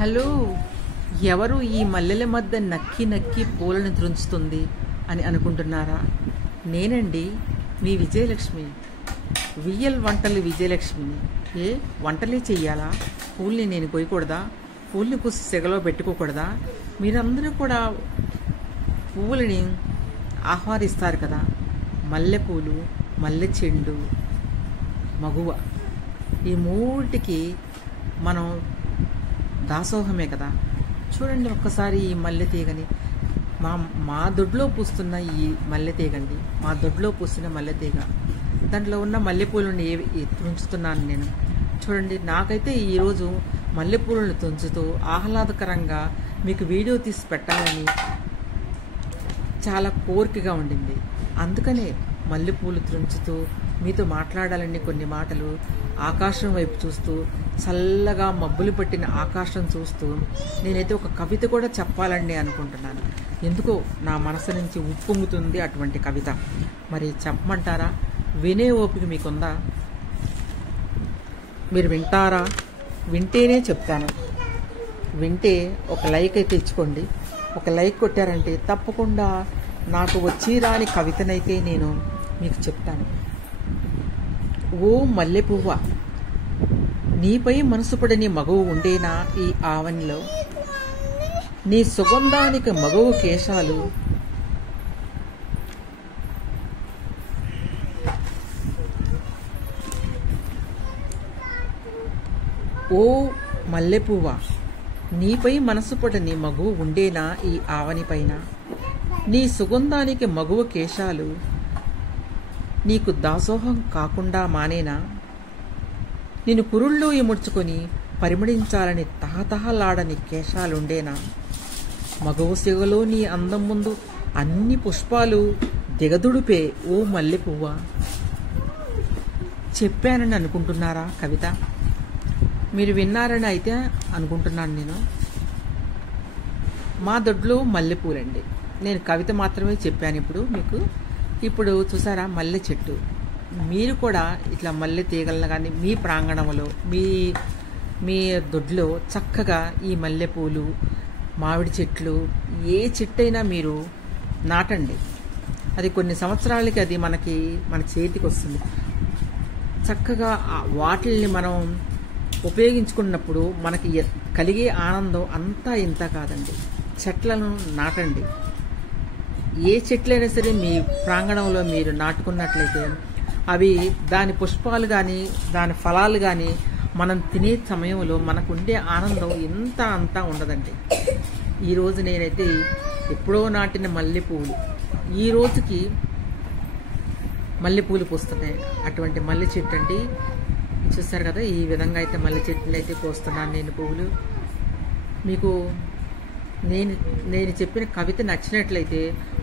Hello, ఎవరు ఈ మల్లెల మధ్య నక్కి నక్కి పూలను త్రుంచుతుంది అని అనుకుంటున్నారా? నేనండి, మీ విజయలక్ష్మి. విఎల్ వంటలు విజయలక్ష్మిని. వంటలే చెయ్యాలా? పూల్ని నేను కొయ్యకూడదా? పూల్ని పూసి సెగలో పెట్టుకోకూడదా? మీరందరూ కూడా పువ్వులని ఆహ్వాదిస్తారు కదా. మల్లెపూలు, మల్లె చెండు, మగువ, ఈ మూటికి మనం దాసోహమే కదా. చూడండి ఒక్కసారి ఈ మల్లె తీగని. మా దొడ్లో పూస్తున్న ఈ మల్లె తీగండి, మా దొడ్లో పూస్తున్న మల్లె తీగ. దాంట్లో ఉన్న మల్లెపూలను తుంచుతున్నాను నేను. చూడండి, నాకైతే ఈరోజు మల్లెపూలను తుంచుతూ ఆహ్లాదకరంగా మీకు వీడియో తీసి పెట్టాలని చాలా కోరికగా ఉండింది. అందుకనే మల్లెపూలు తుంచుతూ మీతో మాట్లాడాలని కొన్ని మాటలు, ఆకాశం వైపు చూస్తూ, చల్లగా మబ్బులు పట్టిన ఆకాశం చూస్తూ నేనైతే ఒక కవిత కూడా చెప్పాలని అనుకుంటున్నాను. ఎందుకో నా మనసు నుంచి ఉప్పొంగుతుంది అటువంటి కవిత. మరి చెప్పమంటారా? వినే ఓపిక మీకుందా? మీరు వింటారా? వింటేనే చెప్తాను. వింటే ఒక లైక్ అయితే ఇచ్చుకోండి. ఒక లైక్ కొట్టారంటే తప్పకుండా నాకు వచ్చి రాని కవితనైతే నేను మీకు చెప్తాను. ఓ మల్లె పువ్వ, నీపై మనసు పడని మగవు ఉండేనా ఈ ఆవనిలో? నీ సుగంధానికి మగవు కేశాలు, ఓ మల్లె పువ్వ, నీపై మనసు పడని మగువు ఉండేనా ఈ ఆవని పైన? నీ సుగంధానికి మగువ కేశాలు నీకు దాసోహం కాకుండా మానేనా? నేను కురుళ్ళు ఇముడ్చుకొని పరిమళించాలని తహతహలాడని కేశాలుండేనా? మగవు సిగలో నీ అందం ముందు అన్ని పుష్పాలు దిగదుడిపే ఓ మల్లె పువ్వ. చెప్పానని అనుకుంటున్నారా కవిత? మీరు విన్నారని అయితే అనుకుంటున్నాను నేను. మా దొడ్లో మల్లెపూలండి. నేను కవిత మాత్రమే చెప్పాను ఇప్పుడు మీకు. ఇప్పుడు చూసారా మల్లె చెట్టు. మీరు కూడా ఇట్లా మల్లె తీగలను కానీ మీ ప్రాంగణంలో, మీ దొడ్లో చక్కగా ఈ మల్లెపూలు, మామిడి చెట్లు, ఏ చెట్టు అయినా మీరు నాటండి. అది కొన్ని సంవత్సరాలకి అది మన చేతికి వస్తుంది. చక్కగా వాటిల్ని మనం ఉపయోగించుకున్నప్పుడు మనకి కలిగే ఆనందం అంతా ఇంత కాదండి. చెట్లను నాటండి. ఏ చెట్లైనా సరే మీ ప్రాంగణంలో మీరు నాటుకున్నట్లయితే అవి దాని పుష్పాలు కానీ దాని ఫలాలు కానీ మనం తినే సమయంలో మనకు ఉండే ఆనందం ఇంత అంతా ఉండదండి. ఈరోజు నేనైతే ఎప్పుడో నాటిన మల్లెపూలు, ఈ రోజుకి మల్లెపూలు పూస్తున్నాయి. అటువంటి మల్లె చెట్టు అండి. చూస్తారు కదా, ఈ విధంగా అయితే మల్లె చెట్లు అయితే కోస్తున్నాను నేను పువ్వులు. మీకు నేను చెప్పిన కవిత నచ్చినట్లయితే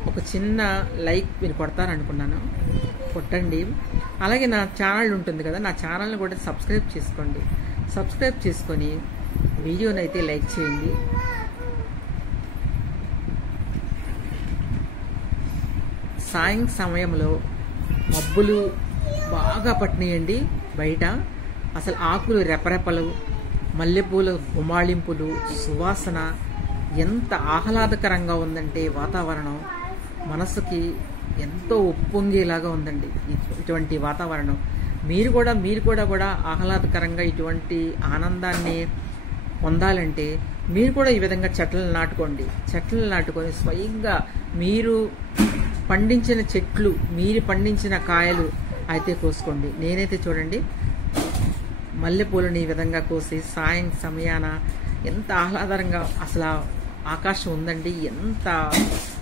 ఒక చిన్న లైక్ మీరు కొడతారనుకున్నాను, కొట్టండి. అలాగే నా ఛానల్ ఉంటుంది కదా, నా ఛానల్ని కూడా సబ్స్క్రైబ్ చేసుకోండి. సబ్స్క్రైబ్ చేసుకొని వీడియోని అయితే లైక్ చేయండి. సాయం సమయంలో మబ్బులు బాగా పట్టినాయండి బయట. అసలు ఆకులు రెపరెపలు, మల్లెపూల గుమాళింపులు, సువాసన ఎంత ఆహ్లాదకరంగా ఉందంటే వాతావరణం మనసుకి ఎంతో ఉప్పొంగేలాగా ఉందండి ఇటువంటి వాతావరణం. మీరు కూడా ఆహ్లాదకరంగా ఇటువంటి ఆనందాన్ని పొందాలంటే మీరు కూడా ఈ విధంగా చెట్లను నాటుకోండి. చెట్లను నాటుకొని స్వయంగా మీరు పండించిన చెట్లు, మీరు పండించిన కాయలు అయితే కోసుకోండి. నేనైతే చూడండి మల్లెపూలని ఈ విధంగా కోసి సాయం సమయాన ఎంత ఆహ్లాదకరంగా అసలు ఆకాశం ఉందండి. ఎంత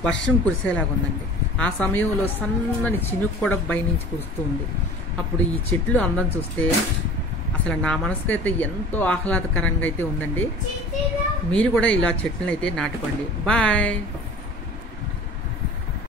వర్షం కురిసేలాగా ఉందండి. ఆ సమయంలో సన్నని చినుకు కూడా పైనుంచి కురుస్తూ ఉంది. అప్పుడు ఈ చెట్లు అందం చూస్తే అసలు నా మనసుకైతే ఎంతో ఆహ్లాదకరంగా అయితే ఉందండి. మీరు కూడా ఇలా చెట్లను అయితే నాటుకోండి. బాయ్.